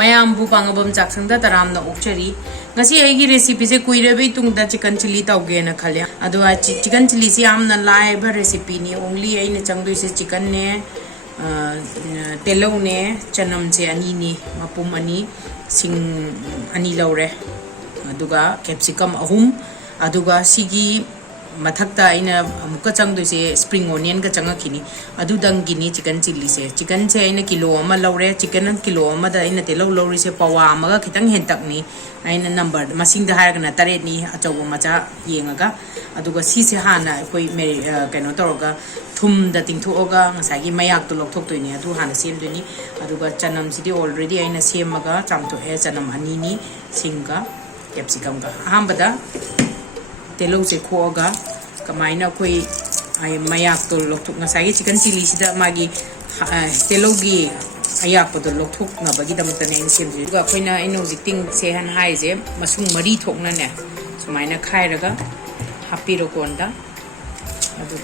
mayambu Pangambam Chakshang da taram na okchari ngasi aigi recipe se kuirabe tungda chicken chilli tauge na khalya adu chicken chilli si amna live recipe ni only aina changdoi se chicken ne telo ne chanam che ani ni mapum ani sing ani laure aduga capsicum ahum aduga sigi mathakta aina amuka changdoi se spring onion ka changakini adu dangini chicken chilli se chicken se aina kilo ama laure chicken kilo ama da aina telo lauri se pawa ama ga khitang hentak ni aina number masing da har kana tare ni achawa macha yengaga aduga si se hana koi kaino toroga thum da tingthoga ngasagi mayak to lokthok toini adu hana sem doni aduga chanam sidi already aina semaga chamtho e chanam ani ni singa capsicum ga hambada telo se khoga kamaina koi ai mayak to lokthok ngasagi chicken chilli sida magi telo gi ayak to lokthok na bagi damta ne sem ga koina ino jiting se han hai je masung mari thokna ne sumaina khairaga hapiro konda adu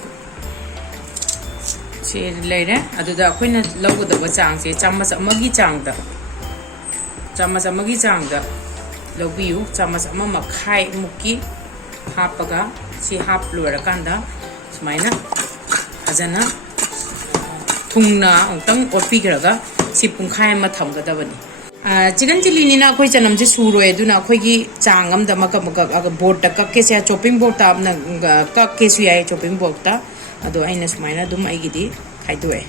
se leire adu da koina logudaba chang se chamas amagi chang da lobiu chamas ama makhai muki hapaga si hap luara kanda sumaina ajana thungna ongtang otpi graga si pungkhai ma thamgadabani chicken chilli ni na khoi chanam je suroi aduna khoi gi changam da maka board ta kakke se chopping board ta na kakke su yai chopping board ta ado aina sumaina dum ai gi di khaidue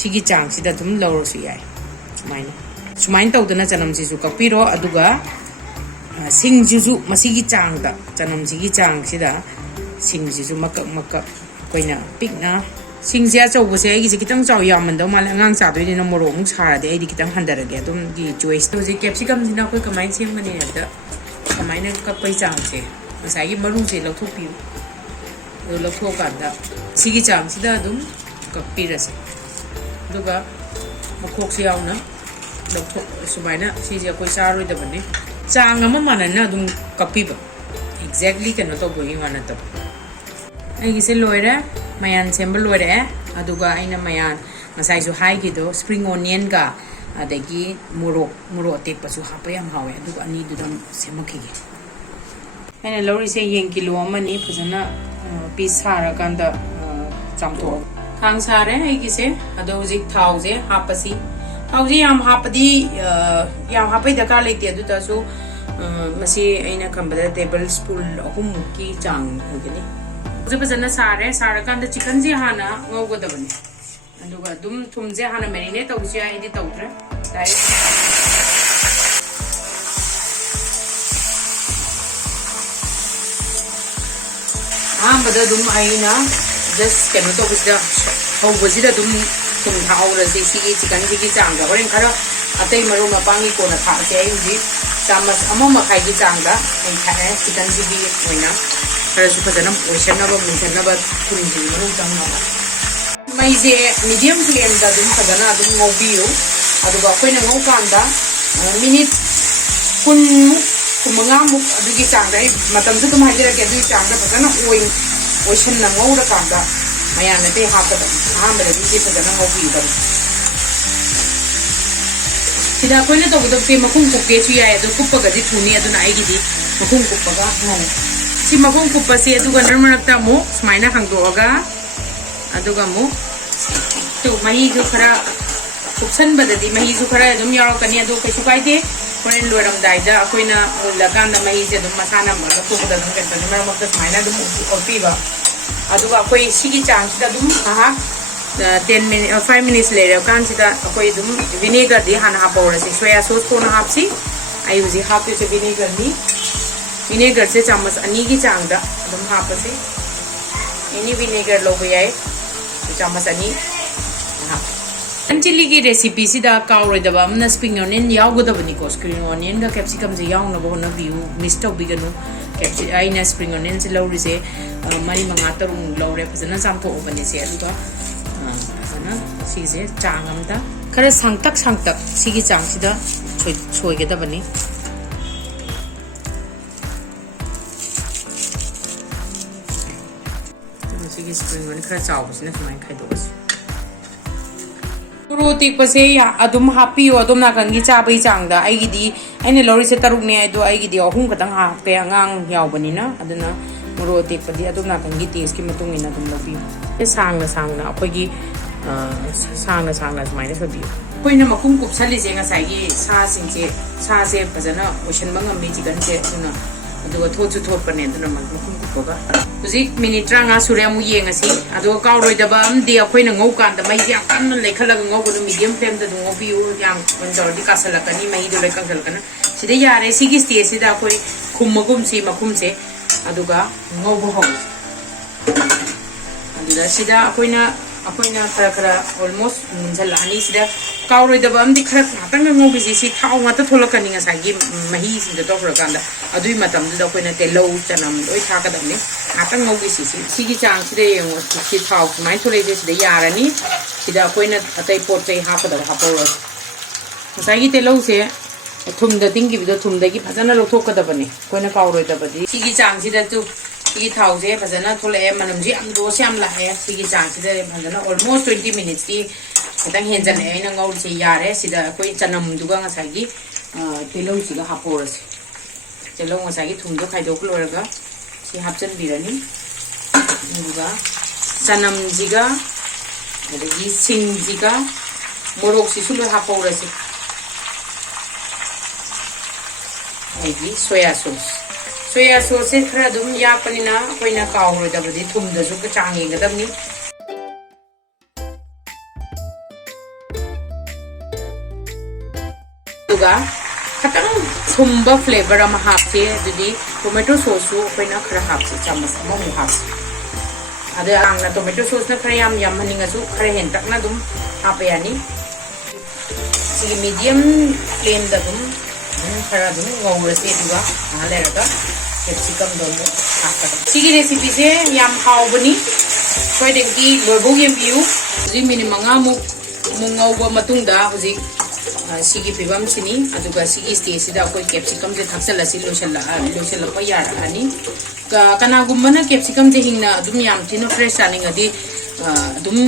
sigi chang sida dum lawro su yai sumaina tawdana chanam ji su kapiro aduga sing juju masigi chang da chanam ji gi chang sida sing juju makak koina pikna sing sia chau bo se ai gi kitang chau yam man do mal angang cha doi ni no morok mu sa de ai di kitang handar ge dum gi choice to ji capsicum ji na koi kamai sem mani da kamai na ka pai chang se masai gi maru se lok thok piu lok thok kan da sigi chang sida dum ka pirase duga mokok se yaw na lok thok sumaina si je koi sa roi da bani chang ama mana na dum kapiba exactly kano to bogi wana to ai gi se loira mayan semba loire aduga aina mayan masai su hai gi do spring onion ga adagi muro te pasu hapa yam hawe aduga ani du dam semakhi gi aina lori se yen kilo amani phajana piece sara kanda chamtho khang sare ai gi se ado jik thau je hapasi hauji yam hapadi yam hapai da ka leite adu ta su masi aina khambada tablespoon ahum ki chang hogini Jabazana sare, Sarakanda chicken ji hana, Mogodabani. And Dum Tumze hana marinate of Sia in the Tautra. But the Dum Aina just cannot with the how was it a Dum Tum Howler, they see chicken Gizanga, or in Kara, a time Maruma Pangi Kona Pasi, Samas Amoma Kaigi Zanga, and chicken Zibi winner. Parazupadanam, Oceanaba, Muntanaba, Purinji, Murutanga. Maise, medium flame da dum Hadana, dum mobile, Aduba Quena Mokanda, minute Kumangamu, Adugi Sanga, Matam to Mahara get you Changa, Patana, Ocean Namoda Kanda, Mayana, they have the Hammer, the Padana mobile. Sida Quena of the Makum Kuketia, the Kupaga, the Tunia, the Naigi, Makum Kupaga, no. Si mapong kupasi aduga narmanakta mo smaina hangdoga aduga mo to mahi jo khara kupsan badadi mahi jo khara dum yaw kani adu kaisu kaide koren loram daida akoina laganda mahi je dum masana ma ko da dum kenta mar makta smaina dum opiba aduga koi sigi chance da dum ha 10 minutes 5 minutes later kan sida koi dum vinegar di hana hapora se soya sauce ko na hapsi I use half is vinegar ni vinegar se chamas ani gi changda dum hapa se any vinegar lobo yai chamas ani ha chilli gi recipe sida kauroi da bam na spring onion yaw da bani ko spring onion ga capsicum je yaw na bo na view mist of biganu capsicum ai na spring onion se lawri se mari manga tarung lawre phajana chamtho obani se aduga phajana si se changam da khara sangtak sigi chang sida choi ge da bani spring onion khara chaw basina mai khai do ꯃꯣꯔꯣꯛ ꯑꯇꯦꯛꯄꯁꯦ ꯑꯗꯨꯝ ꯍꯥꯞꯄꯤꯌꯣ ꯑꯗꯣꯝ ꯅꯥꯀꯟꯒꯤ ꯆꯥꯕꯒꯤ ꯆꯥꯡꯗ ꯑꯩꯒꯤꯗꯤ ꯑꯩꯅ ꯂꯧꯔꯤꯁꯦ 3ꯅꯦ ꯑꯗꯣ ꯑꯩꯒꯤꯗꯤ 3 ꯈꯛꯇꯪ ꯍꯥꯞꯄꯦ ꯑꯉꯥꯡ ꯌꯥꯎꯕꯅꯤꯅ ꯑꯗꯨꯅ ꯃꯣꯔꯣꯛ ꯑꯇꯦꯛꯄꯗꯤ ꯑꯗꯣꯝ ꯅꯥꯀꯟꯒꯤ ꯇꯦꯁꯀꯤ ꯃꯇꯨꯡ ꯏꯟꯅ ꯑꯗꯨꯝ ꯂꯧꯕꯤꯌꯨ ꯁꯥꯡꯅ ꯁꯥꯡꯅ ꯑꯩꯈꯣꯏꯒꯤ ꯁꯥꯡꯅ ꯁꯥꯡꯅ ꯁꯨꯃꯥꯏꯅ ꯁꯣꯏꯕꯤꯌꯨ ꯑꯩꯈꯣꯏꯅ ꯃꯈꯨꯝ ꯀꯨꯞꯁꯜꯂꯤꯁꯦ ꯉꯁꯥꯏꯒꯤ ꯁꯥꯁꯦ ꯐꯖꯅ ꯑꯣꯏꯁꯟꯕ ꯉꯝꯃꯤ ꯆꯤꯀꯟꯁꯦ ꯑꯗꯨꯅ ꯑꯗꯨꯒ ꯊꯣꯠꯁꯨ ꯊꯣꯠꯄꯅꯦ ꯑꯗꯨꯅ ꯃꯈꯨꯝ ꯀꯨꯞꯄꯒ ꯍꯧꯖꯤꯛ ꯃꯤꯅꯤꯠ 35 ꯁꯨꯔꯦ ꯑꯃꯨꯛ ꯌꯦꯡꯉꯁꯤ ꯑꯗꯨꯒ ꯀꯥꯎꯔꯣꯏꯗꯕ ꯑꯃꯗꯤ ꯑꯩꯈꯣꯏꯅ ꯉꯧꯀꯥꯟꯗ ꯃꯩꯁꯦ ꯌꯥꯝ ꯀꯟꯅ ꯂꯩꯈꯠꯂꯒ ꯉꯧꯒꯅꯨ ꯃꯤꯗꯤꯌꯝ ꯐ꯭ꯂꯦꯝꯗ ꯑꯗꯨꯝ ꯉꯧꯕꯤꯌꯨ ꯌꯥꯝ ꯀꯩꯅꯣ ꯇꯧꯔꯗꯤ ꯀꯥꯁꯜꯂꯛꯀꯅꯤ ꯃꯍꯤꯗꯣ ꯂꯣꯏ ꯀꯪꯁꯜꯂꯛꯀꯅꯤ ꯁꯤꯗ ꯌꯥꯔꯦ ꯁꯤꯒꯤ ꯁ꯭ꯇꯦꯖꯁꯤꯗ ꯑꯩꯈꯣꯏ ꯈꯨꯝꯃꯒꯨꯝꯁꯤ ꯃꯈꯨꯝꯁꯦ ꯑꯗꯨꯒ ꯉꯧꯕ ꯍꯧꯔꯁꯤ ꯑꯗꯨꯗ ꯁꯤꯗ ꯑꯩꯈꯣꯏꯅ ꯈꯔ ꯑꯣꯜꯃꯣꯁ ꯃꯨꯟꯖꯜꯂꯛꯑꯅꯤ ꯁꯤꯗ ꯀꯥꯎꯔꯣꯏꯗꯕ ꯑꯃꯗꯤ ꯈꯔ ꯉꯥꯛꯇꯪꯒ ꯉꯧꯕꯤꯁꯤ ꯁꯤ ꯊꯥꯎ ꯉꯥꯛꯇ ꯊꯣꯛꯂꯛꯀꯅꯤ ꯉꯁꯥꯏꯒꯤ ꯃꯍꯤꯁꯤꯡꯗ ꯇꯧꯈ꯭ꯔꯀꯥꯟꯗ ꯑꯗꯨꯒꯤ ꯃꯇꯝꯗꯨꯗ ꯑꯩꯈꯣꯏꯅ ꯇꯤꯜꯍꯧ ꯆꯅꯝ ꯂꯣꯏ ꯊꯥꯛꯀꯗꯕꯅꯤ ꯉꯥꯛꯇꯪ ꯉꯧꯕꯤꯁꯤ ꯁꯤꯒꯤ ꯆꯥꯡꯁꯤꯗ ꯌꯦꯡꯉꯣ ꯁꯤ ꯊꯥꯎ ꯁꯨꯃꯥꯏꯅ ꯊꯣꯛꯂꯛꯏꯁꯦ ꯁꯤꯗ ꯌꯥꯔꯅꯤ ꯁꯤꯗ ꯑꯩꯈꯣꯏꯅ ꯑꯇꯩ ꯄꯣꯠ ꯆꯩ ꯍꯥꯞꯀꯗꯕ ꯍꯥꯞꯍꯧꯔꯁꯤ ꯉꯁꯥꯏꯒꯤ ꯇꯤꯜꯍꯧꯁꯦ ꯊꯨꯝꯗ ꯇꯤꯡꯈꯤꯕꯗꯣ ꯊꯨꯝꯗꯒꯤ ꯐꯖꯅ ꯂꯧꯊꯣꯛꯀꯗꯕꯅꯤ ꯑꯩꯈꯣꯏꯅ ꯀꯥꯎꯔꯣꯏꯗꯕꯗꯤ ꯁꯤꯒꯤ ꯆꯥꯡꯁꯤꯗꯁꯨ ꯁꯤꯒꯤ ꯊꯥꯎꯁꯦ ꯐꯖꯅ ꯊꯣꯛꯂꯛꯑꯦ ꯃꯅꯝꯁꯦ ꯌꯥꯝ ꯔꯣꯁ ꯌꯥꯝ ꯂꯥꯛꯑꯦ ꯁꯤꯒꯤ ꯆꯥꯡꯁꯤꯗ ꯐꯖꯅ ꯑꯣꯜꯃꯣꯁ 20 ꯃꯤꯅꯤꯠꯁꯇꯤ ꯈꯤꯇꯪ ꯍꯦꯟꯖꯜꯂꯛꯑꯦ ꯑꯩꯅ ꯉꯧꯔꯤꯁꯦ ꯌꯥꯔꯦ ꯁꯤꯗ ꯑꯩꯈꯣꯏ ꯆꯅꯝꯗꯨꯒ ꯉꯁꯥꯏꯒꯤ ꯇꯤꯜꯍꯧꯁꯤꯒ ꯍꯥꯞꯄꯧꯔꯁꯤ ꯇꯤꯜꯍꯧ ꯉꯁꯥꯏꯒꯤ ꯊꯨꯝꯗꯣ ꯈꯥꯏꯗꯣꯛꯄ ꯂꯣꯏꯔꯒ ꯁꯤ ꯍꯥꯞꯆꯤꯟꯕꯤꯔꯅꯤ ꯑꯗꯨꯒ ꯆꯅꯝꯁꯤꯒ ꯑꯗꯒꯤ ꯁꯤꯡꯁꯤꯒ ꯃꯣꯔꯣꯛꯁꯤꯁꯨ ꯂꯣꯏ ꯍꯥꯞꯄꯧꯔꯁꯤ ꯑꯩꯒꯤ ꯁꯣꯌꯥ ꯁꯣꯁꯁꯦ ꯈꯔ ꯑꯗꯨꯝ ꯌꯥꯛꯄꯅꯤꯅ ꯑꯩꯈꯣꯏꯅ ꯀꯥꯎꯔꯣꯏꯗꯕꯗꯤ ꯊꯨꯝꯗꯁꯨ ꯆꯥꯡ ꯌꯦꯡꯒꯗꯕꯅꯤ ꯑꯗꯨꯒ ꯈꯤꯇꯪ ꯊꯨꯝꯕ ꯐ꯭ꯂꯦꯚꯔ ꯑꯃ ꯍꯥꯞꯁꯤ ꯑꯗꯨꯗꯤ ꯇꯣꯃꯦꯇꯣ ꯁꯣꯁꯁꯨ ꯑꯩꯈꯣꯏꯅ ꯈꯔ ꯍꯥꯞꯁꯤ ꯆꯥꯃꯁ ꯑꯃꯃꯨꯛ ꯍꯥꯞꯁꯤ ꯑꯗ ꯌꯥꯝꯅ ꯇꯣꯃꯦꯇꯣ ꯁꯣꯁꯅ ꯈꯔ ꯌꯥꯝꯍꯟꯅꯤꯡꯉꯁꯨ ꯈꯔ ꯍꯦꯟꯇꯛꯅ ꯑꯗꯨꯝ ꯍꯥꯞꯄ ꯌꯥꯅꯤ ꯁꯤꯒꯤ ꯃꯤꯗꯤꯌꯝ ꯐ꯭ꯂꯦꯝꯗ ꯑꯗꯨꯝ खरा गौरसे कैप्सिकम सिगी रेसिपीसे याम हावबनी खोइदगी लोइबो येंबियु जी मिनिट 5 मुक ngौबा मतुंगदा हुजिक सिगी पिबम सिनी अदुगा सिगी स्टेज सिदा कोई कैप्सिकम जे थाक्सलसी लोइसलपा यारानी कनागुम्बना कैप्सिकम जे हिंगना अदुम याम थिनो फ्रेश चानिंगदी अदुम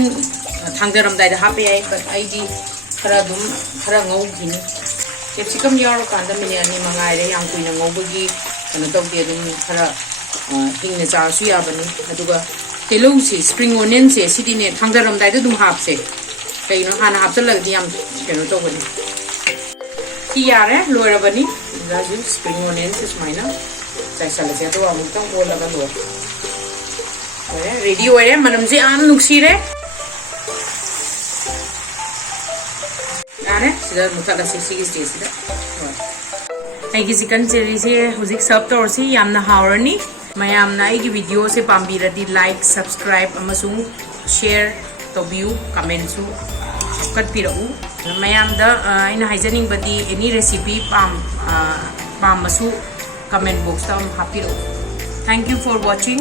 थांगदरमदाइदा हापे याय बट आइदी खरा ngौगिनी कैप्सिकम यारो कांदा मिनिट 2 मंगाइरे याम कुइना ngौबगी कनो तौदे अदुम खरा हिंगना चासु याबनी अदुगा तेलौ से स्प्रिंग ओनियन से सिदिने थांगदरमदाइदा दुम हापसे कईनो हाना हापचलगदी याम केनो तौबनी कि यारे लोइरबनी गाजु स्प्रिंग ओनियन से सुमाइना चाइसलसे तो अमुक्तंग ओलगा लो रेडी ओइरे मनमजे आन नुक्सिरे यारे सिदा मुथाला सिगी स्टेज सिदा आइगी चिकन चिली से हुजिक सर्व तौरसी यामना हावरनी मयामना आइगी वीडियो से पाम्बीरदी लाइक सब्सक्राइब अमसुंग शेयर तौबियु कमेंट सु कटपिरउ मयामदा आइना हाइजनिंगबदी एनी रेसिपी पामसु कमेंट बॉक्स ता हापिरउ थैंक यू फॉर वाचिंग